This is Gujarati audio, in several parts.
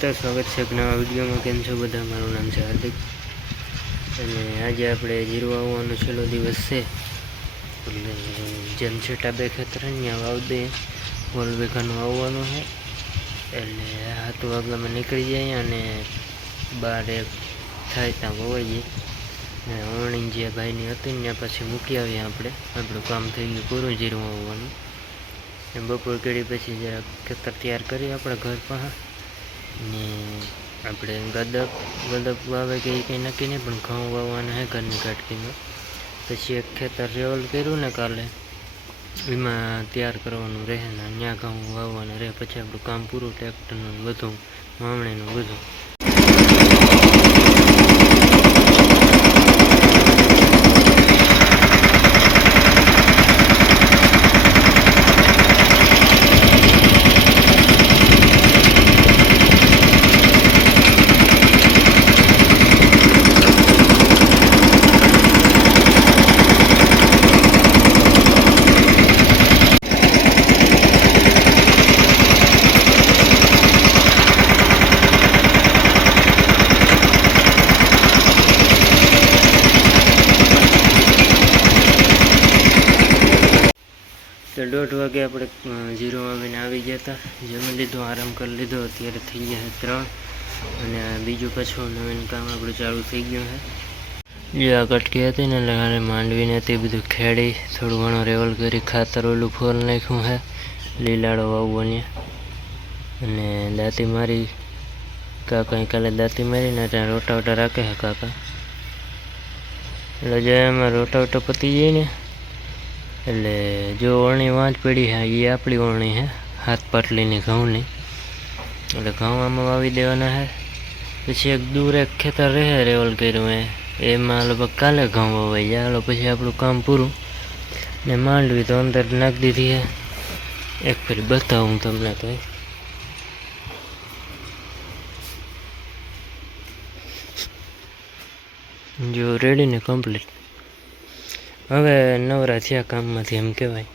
मित्रों स्वागत है एक नवा विडियो में। केम छो बधा? मारू नाम है हार्दिक અને આજે આપણે જીરું વાવવાનો છેલ્લો દિવસ છે એટલે જેમ છેટા બે ખેતર ત્યાં વાવ દે વોલ વીઘાનું વાવવાનું છે એટલે 7 વાગ્યામાં નીકળી જાય અને 12 થાય ત્યાં વવાઈ જાય ને ઓરણી જે ભાઈની હતી ને પછી મૂકી આવીએ આપણે આપણું કામ થઈ ગયું પૂરું જીરું વાવવાનું ને બપોર કેડી પછી જરા ખેતર તૈયાર કરી આપણે ઘર પાસે ને આપણે ગદપ વાવે કે કંઈ નક્કી નહીં પણ ઘઉં વાવવાના છે ઘરની કાટકીમાં પછી એક ખેતર રેવલ કર્યું ને કાલે એમાં તૈયાર કરવાનું રહે ને ત્યાં ઘઉં વાવવાના રહે પછી આપણું કામ પૂરું ટ્રેક્ટરનું બધું વાવણીનું બધું। तो 1:30 वागे આપણે જીરું વાવીને આવી ગયા હતા જમી લીધું આરામ કરી લીધો અત્યારે થઈ ગયા છે 3 અને બીજું પાછું નવીન કામ આપણું ચાલુ થઈ ગયું છે। જે આ કટકી હતી ને એટલે માંડવીને હતી બધું ખેડી થોડું ઘણું રેવલ કરી ખાતર ઓલું ફોલ નાખ્યું છે લીલાડો વાવવાની અને દાંતી મારી કાકા કાલે દાંતી મારીને ત્યાં રોટાવટા રાખે છે કાકા એટલે જે એમાં રોટાવટા પતી જાય ને એટલે जो ओरणी वाँच पड़ी है ये अपनी ओरणी है हाथ पाटली घऊँ એટલે ઘઉં આમાં વાવી દેવાના है। પછી એક દૂર એક ખેતર રહે રેવલ કર્યું है એમાં લગભગ કાલે ઘઉં વવાઈ જાય હાલો પછી આપણું કામ પૂરું ને માંડવી તો અંદર નાખી દીધી है। એક ફરી બતાવું તમને તો જો રેડી ને કમ્પ્લીટ હવે નવરા થયા કામમાંથી એમ કહેવાય।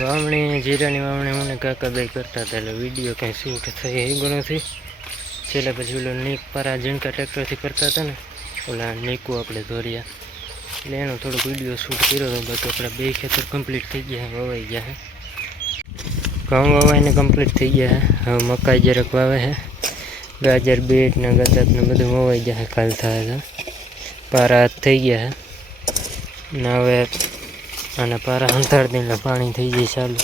વાવણી જીરાની વાવણી મને કાકા બે કરતા હતા એટલે વિડીયો કાંઈ શૂટ થઈ એ ઘણો નથી છેલ્લે પછી ઓલો નીક પારા ઝીણકા ટ્રેક્ટરથી કરતા હતા ને ઓલા નીકું આપણે ધોરિયા એટલે એનો થોડોક વિડીયો શૂટ કર્યો હતો બાકી આપણા બે ખેતર કમ્પ્લીટ થઈ ગયા વવાઈ ગયા છે ઘઉં વવાઈને કમ્પ્લીટ થઈ ગયા છે। હવે મકાઈ જરાક વાવે છે ગાજર બીટ ને ગદક ને બધું વવાઈ ગયા છે કાલ થાય પારા હાથ થઈ ગયા છે ને હવે આને પારા અંધાર દઈને પાણી થઈ જાય ચાલુ।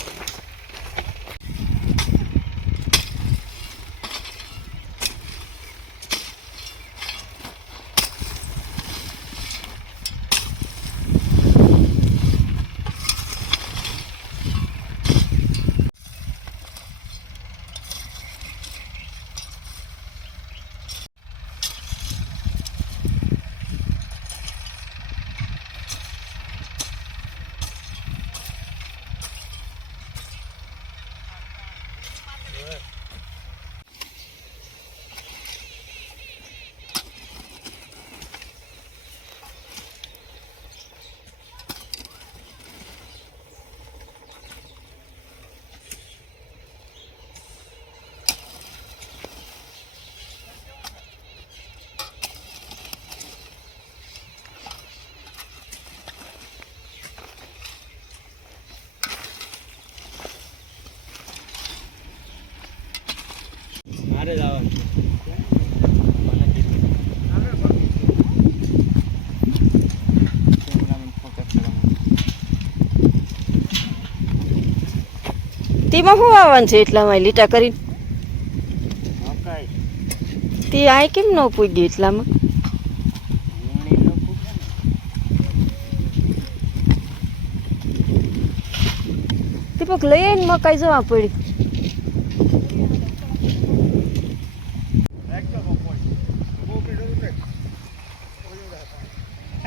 મારે જવાનું તેમાં શું આવવાનું છે એટલામાં લીટા કરીને તે આ કેમ ન પૂગ્યું એટલામાં દીપક લઈ આવીને મકાઈ જવા પડી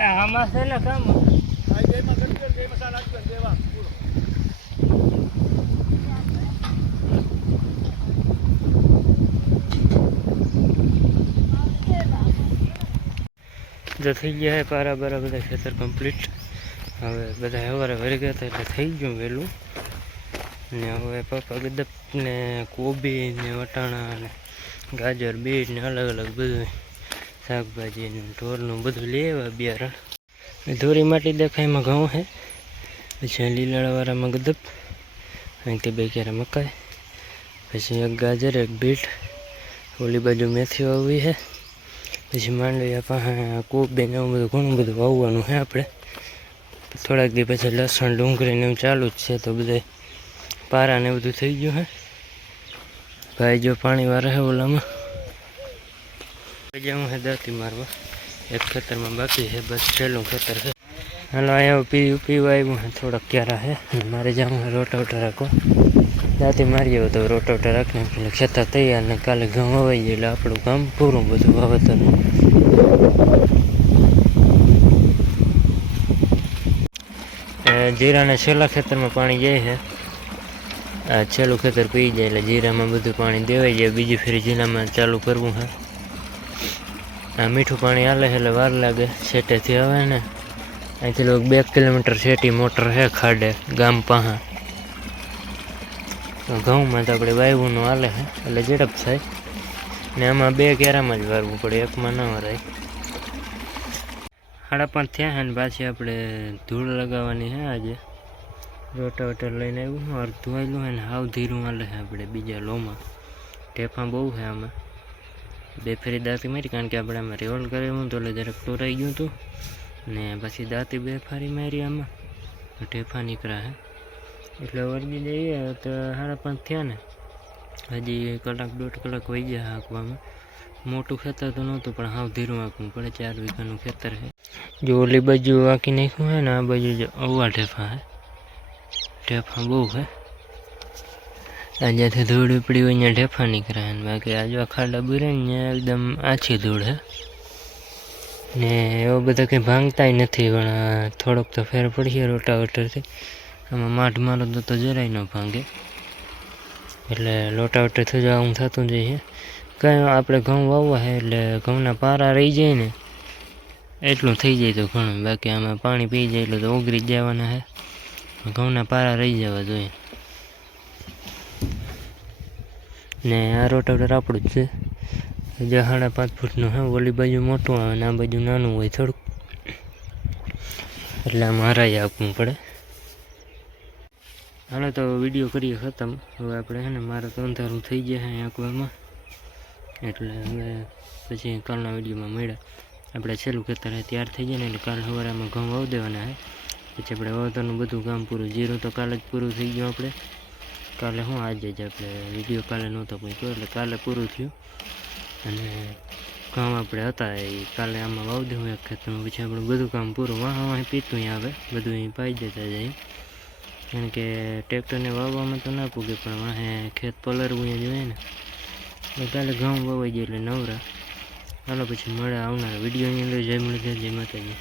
આમાં છે ને કામ जो थी गया है पारा बारा बधा खेतर कम्प्लीट। हवे बधा सवारे भरी गया था એટલે થઈ ગયું વેલું ને હવે પપ્પા ગદપ ને કોબી ને વટાણા ને ગાજર બીટ ને અલગ અલગ બધું શાકભાજી ને ઢોરનું બધું લઈ આવ્યા બિયારણ. ધોરી માટી દેખાય એમાં ઘઉં છે, પછી લીલાવાળામાં ગદપ, અહીંથી 2 ક્યારા મકાઈ, પછી 1 ગાજર 1 બીટ, ઓલી બાજુ મેથી વાવવી છે, પછી માંડવી પાસે કોબી ને એવું બધું ઘણું બધું વાવવાનું છે આપણે. થોડાક દી પછી લસણ ડુંગળી ને એવું ચાલુ જ છે, તો બધા પારા ને બધું થઈ ગયું છે. ભાઈ જો પાણી વાળે છે ઓલામાં. હું છે દાંતી મારવા, એક ખેતરમાં બાકી છે, બસ છેલ્લું ખેતર છે. હાલો અહીંયા પીવા આવ્યું છે, થોડાક ક્યારા છે, મારે જવું છે રોટાવટા રાખવા. દાંતી મારી આવ્યો તો રોટાવટા રાખીને એટલે ખેતર તૈયાર ને કાલે ઘઉં વવાઈ જાય એટલે આપણું કામ પૂરું બધું વાવેતરનું. જીરાના છેલ્લા ખેતરમાં પાણી જાય છે. આ છેલ્લું ખેતર પી જાય એટલે જીરામાં બધું પાણી દેવાઈ જાય. બીજી ફેરી જીરામાં ચાલુ કરવું છે. આ મીઠું પાણી હાલે એટલે વાર લાગે, શેટેથી આવે ને અહીંથી લોક 2 કિલોમીટર શેટી મોટર છે ખાડે ગામ પાસે. ઘઉંમાં તો આપણે વાયવુંનું હાલે છે એટલે ઝડપ થાય ને આમાં 2 ક્યારામાં જ વારવું પડે, એકમાં ન વરાય. 5:30 થયા છે ને પાછી આપણે ધૂળ લગાવવાની છે. આજે રોટાવેટર લઈને આવ્યું હું, અડધું આવેલું છે ને હાવ ધીરું હાલે છે આપણે બીજા લોમાં. ટેફા બહુ છે આમાં. 2 ફેરી દાંતી મારી, કારણ કે આપણે આમાં રેવલ કરેલું તો એટલે જરાક ટોરાઈ ગયું હતું ને પછી દાંતી 2 ફારી મારી આમાં, ટેફા નીકળ્યા છે એટલે વળગી જઈએ. તો 5:30 થયા ને, હજી 1-1.5 કલાક વહી ગયા હાંકવામાં. મોટું ખેતર તો નહોતું પણ હાવ ધીરું હાંકવું પડે, 4 વીઘાનું ખેતર છે. જો ઓલી બાજુ હાંકી નાખ્યું છે ને, આ બાજુ જો અવા ટેફા છે, ટેફા બહુ છે. આ જ્યાંથી ધૂળ ઉપડી હોય ત્યાં ઢેફા નીકળ્યા ને, બાકી આ જો ખાડા બુરે ને ત્યાં એકદમ આછી ધૂળ છે ને એવો બધા કંઈ ભાંગતાય નથી. પણ થોડોક તો ફેર પડીએ રોટાવેટરથી. આમાં માઠ મારો તો જરાય ન ભાંગે એટલે રોટાવેટરથી જ આવું થતું જઈએ. કંઈ આપણે ઘઉં વાવવા છે એટલે ઘઉંના પારા રહી જાય ને એટલું થઈ જાય તો ઘણું. બાકી આમાં પાણી પી જાય એટલે તો ઓગળી જ જવાના છે. ઘઉંના પારા રહી જવા જોઈએ. ને આ રોટાવેટર આપણું જ છે, જે 5.5 ફૂટનું છે. ઓલી બાજુ મોટું આવે ને આ બાજુ નાનું હોય થોડુંક, એટલે આમાં હરાઈ આપવું પડે. હાલો તો વિડીયો કરીએ ખતમ. હવે આપણે છે ને મારે તો અંધારું થઈ જાય છે આંકવામાં, એટલે હવે પછી કાલના વિડીયોમાં મળ્યા. આપણે છેલ્લું ખેતર તૈયાર થઈ જાય ને એટલે કાલ સવારે આમાં ઘઉં વાવી દેવાના છે. પછી આપણે વાવતરનું બધું કામ પૂરું. જીરું તો કાલે જ પૂરું થઈ ગયું. આપણે કાલે શું આજે જ આપણે વિડીયો કાલે નહોતો મૂક્યો એટલે કાલે પૂરું થયું. અને ઘઉં આપણે હતા એ કાલે આમાં વાવી દેવું એક ખેતરમાં. પછી આપણું બધું કામ પૂરું. વાહ પીતું આવે બધું અહીં પાઈ જતા જાય, કારણ કે ટ્રેક્ટરને વાવવામાં તો ના પૂગે પણ વાહે ખેત પલરવું જોઈએ ને. એટલે કાલે ઘઉં વાવાઈ જાય એટલે નવરા. હાલો પછી મળે આવનારા વિડીયોની અંદર. જય મુરલીધર, જય માતાજી.